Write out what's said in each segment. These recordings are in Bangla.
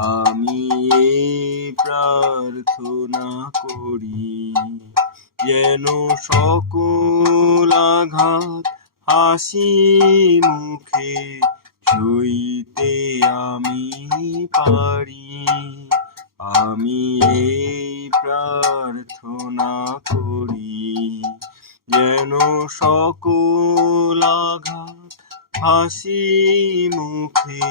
আমি প্রার্থনা করি যেন সকল আঘাত হাসি মুখে সইতে আমি পারি। আমি এই প্রার্থনা করি যেন সকল আঘাত হাসি মুখে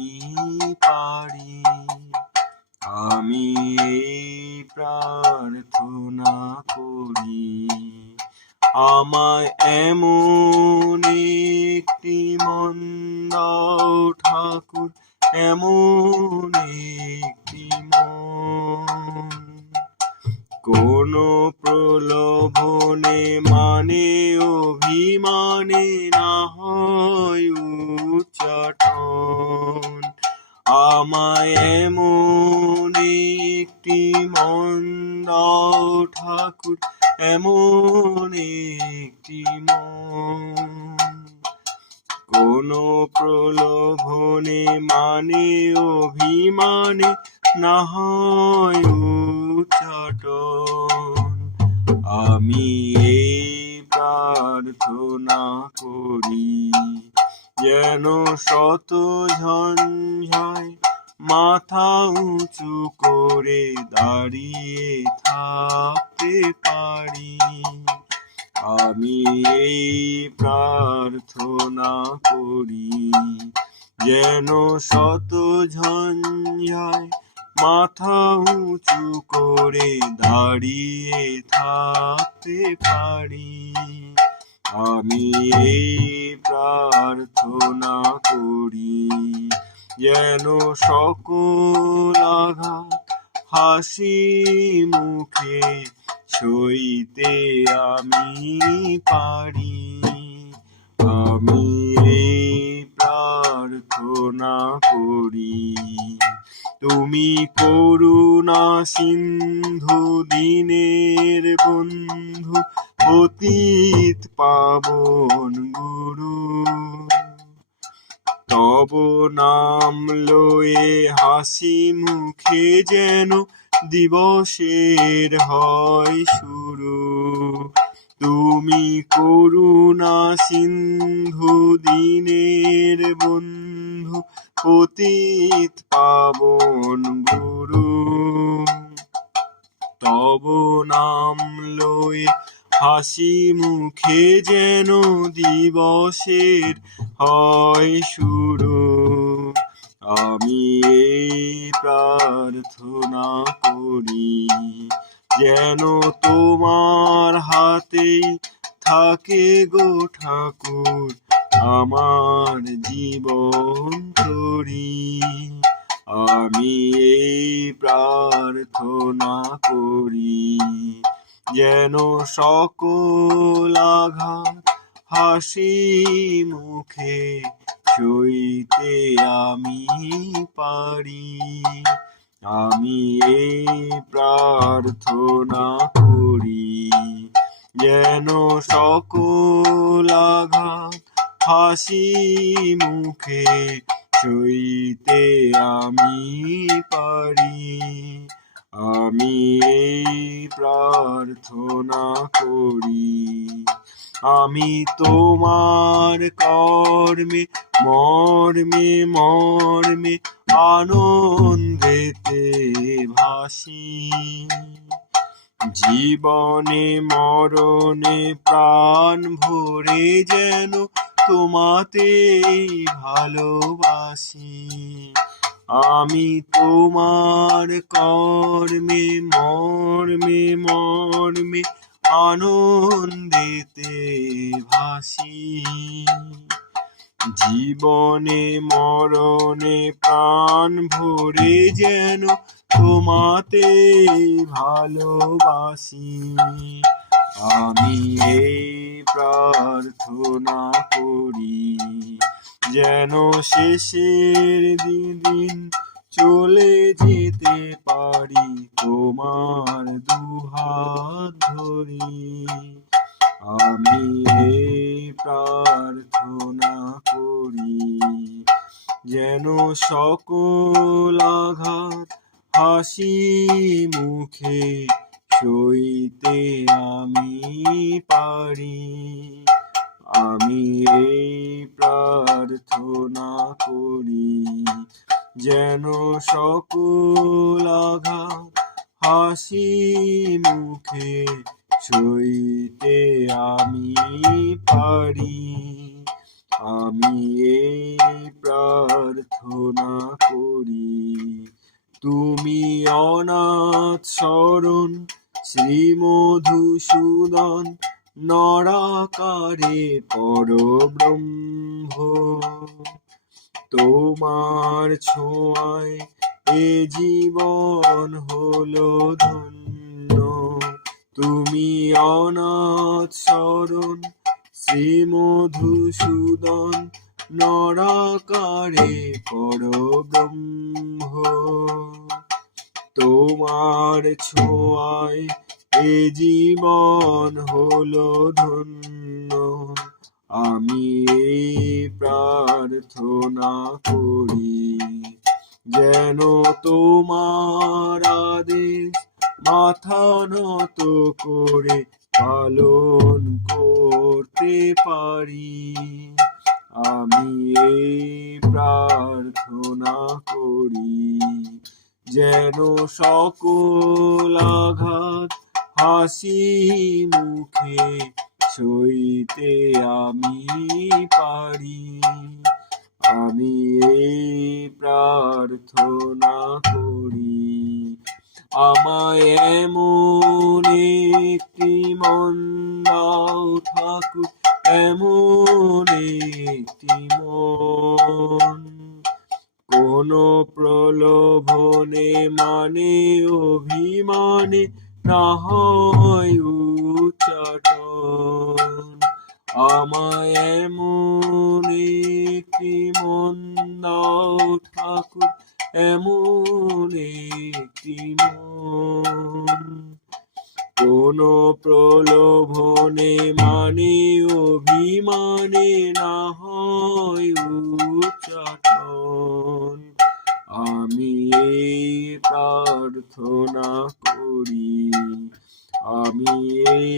আমি পারি আমি এই প্রার্থনা করি। আমায় এমন একটি মন্দ ঠাকুর এমন একটি মন। কোন প্রলোভনে মানে অভিমানে না হয় আমায় এমন একটি মন্দ ঠাকুর, এমন একটি মন। কোন প্রলোভনে মানে অভিমানে না হয় আমি এই প্রার্থনা করি, যেন শত ঝঞ্ঝায় মাথা উঁচু করে দাঁড়িয়ে থাকতে পারি। আমি এই প্রার্থনা করি, যেন শত ঝঞ্ঝায় মাথা উঁচু করে দাঁড়িয়ে থাকতে পারি। আমি এই প্রার্থনা করি যেন সকল আঘাত হাসি মুখে সইতে আমি পারি। আমি এই প্রার্থনা করি। তুমি করুণা সিন্ধু, দিনের বন্ধু, অতীত পাবন গুরু। তব নাম লয়ে হাসি মুখে যেন দিবসের হয় শুরু। তুমি করুণা সিন্ধু দিনের বন্ধু, পতিত পাবন গুরু। তব নাম লয়ে হাসি মুখে যেন দিবসের হয় শুরু। আমি এই প্রার্থনা করি যেন তোমার হাতেই থাকে গো ঠাকুর, আমার জীবন তরি। আমি এই প্রার্থনা করি যেন সকল আঘাত হাসি মুখে সইতে আমি পারি। আমি এই প্রার্থনা করি যেন সকল আঘাত হাসি মুখে সইতে আমি পারি। আমি প্রার্থনা করি। আমি তোমার কর্মে, মর্মে মর্মে আনন্দেতে ভাসি। জীবনে, মরণে, প্রাণ ভরে যেন তোমাতেই ভালোবাসি। আমি তোমার কর্মে মর্মে মর্মে আনন্দেতে ভাসি। জীবনে মরণে প্রাণ ভরে যেন তোমাতে ভালোবাসি। আমি এই প্রার্থনা করি যেন শেষের দিন চলে যেতে পারি তোমার দুহাত ধরি। আমি এই প্রার্থনা করি যেন সকল আঘাত হাসি মুখে সইতে আমি পারি। আমি এই প্রার্থনা করি যেন সকল আঘাত হাসি মুখে সইতে আমি পারি। আমি এই প্রার্থনা করি, তুমি অনাথ শরণ শ্রীমধুসূদন নরাকারে পরব্রহ্ম, তোমার ছোঁয়ায় এ জীবন হলো ধন্য। তুমি অনাথ শরণ শ্রীমধুসূদন নরাকারে পরব্রহ্ম। তোমার ছোঁয়ায় এ জীবন হলো ধন্য। আমি এই প্রার্থনা করি যেন তোমার আদেশ মাথা নত করে পালন করতে পারি। আমি এই প্রার্থনা করি যেন সকল আঘাত হাসি মুখে সইতে আমি পারি। আমি এই প্রার্থনা করি, আমায় এমন একটি মন দাও ঠাকুর, এমন একটি মন। কোন প্রলোভনে মানে অভিমানে না হয় উচ্চাটন আমায় এমন একটি মন দাও ঠাকুর, এমন একটি মন। কোন প্রলোভনে মানে অভিমানে না হয় আমি এই প্রার্থনা করি, আমি এই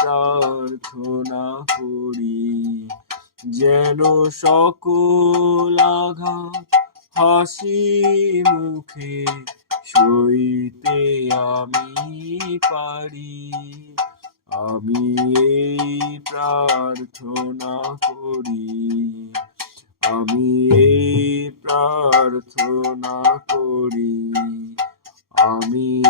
প্রার্থনা করি, যেন সকল আঘাত হাসি মুখে সইতে আমি পারি। আমি এই প্রার্থনা করি। আমি এই প্রার্থনা করি। আমি